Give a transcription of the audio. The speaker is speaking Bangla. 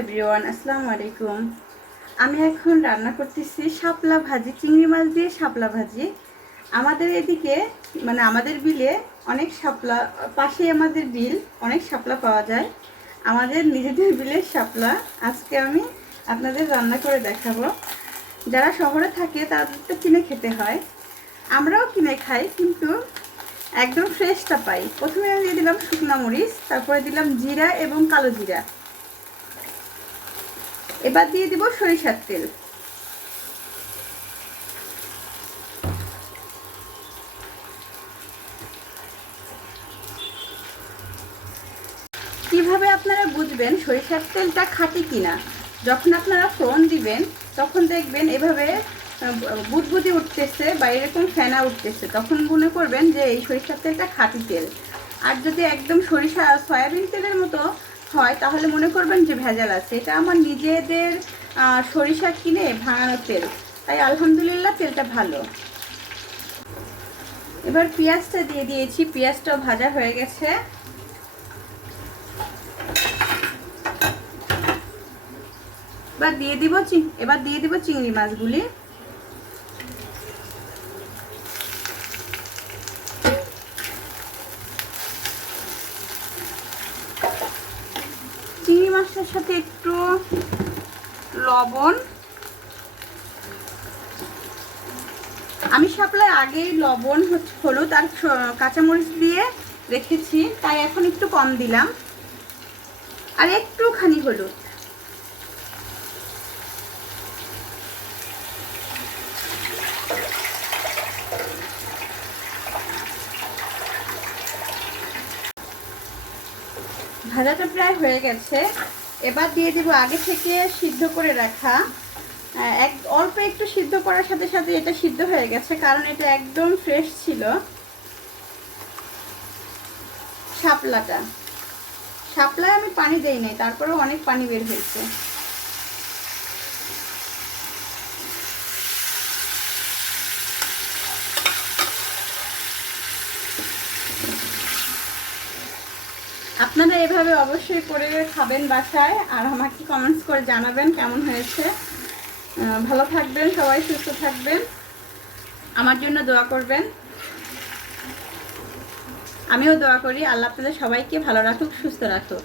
এভরিওয়ান, আসসালামু আলাইকুম। আমি এখন রান্না করতেছি শাপলা ভাজি, চিংড়ি মাছ দিয়ে শাপলা ভাজি। আমাদের এদিকে মানে আমাদের বিলে অনেক শাপলা, পাশেই আমাদের বিল, অনেক শাপলা পাওয়া যায়। আমাদের নিজেদের বিলের শাপলা আজকে আমি আপনাদের রান্না করে দেখাবো। যারা শহরে থাকে তাদের তো কিনে খেতে হয়, আমরাও কিনে খাই, কিন্তু একদম ফ্রেশটা পাই। প্রথমে আমি দিয়ে দিলাম শুকনো মরিচ, তারপরে দিলাম জিরা এবং কালো জিরা। এবার দিয়ে দিব সরিষার তেল। কিভাবে আপনারা বুঝবেন সরিষার তেলটা খাঁটি কিনা? যখন আপনারা ফোড়ন দিবেন তখন দেখবেন এভাবে বুদবুদি উঠতেছে বা এরকম ফেনা উঠতেছে, তখন মনে করবেন যে এই সরিষার তেলটা খাঁটি তেল। আর যদি একদম সয়াবিন তেলের মতো হয় তাহলে মনে করবেন যে ভেজাল আছে। এটা আমার নিজেদের সরিষা কিনে ভাঙানো তেল, তাই আলহামদুলিল্লাহ তেলটা ভালো। এবার পেঁয়াজটা দিয়ে দিয়েছি, পেঁয়াজটাও ভাজা হয়ে গেছে। এবার দিয়ে দিব চিংড়ি মাছগুলি। চিংড়ি মাছের সাথে একটু লবণ। আমি শাপলার আগেই লবণ, হলুদ আর কাঁচামরিচ দিয়ে রেখেছি, তাই এখন একটু কম দিলাম, আর একটুখানি হলুদ। ভাজাটা প্রায় হয়ে গেছে। এবার দিয়ে দিব আগে থেকে সিদ্ধ করে রাখা, অল্প একটু সিদ্ধ করার সাথে সাথে এটা সিদ্ধ হয়ে গেছে, কারণ এটা একদম ফ্রেশ ছিল। শাপলায় আমি পানি দেই নাই, তারপরেও অনেক পানি বের হয়েছে। আপনারা এভাবে অবশ্যই করে খাবেন বাসায়, আর আমাকে কমেন্টস করে জানাবেন কেমন হয়েছে। ভালো থাকবেন সবাই, সুস্থ থাকবেন, আমার জন্য দোয়া করবেন। আমিও দোয়া করি আল্লাহ আপনাদের সবাইকে ভালো রাখুক, সুস্থ রাখুক।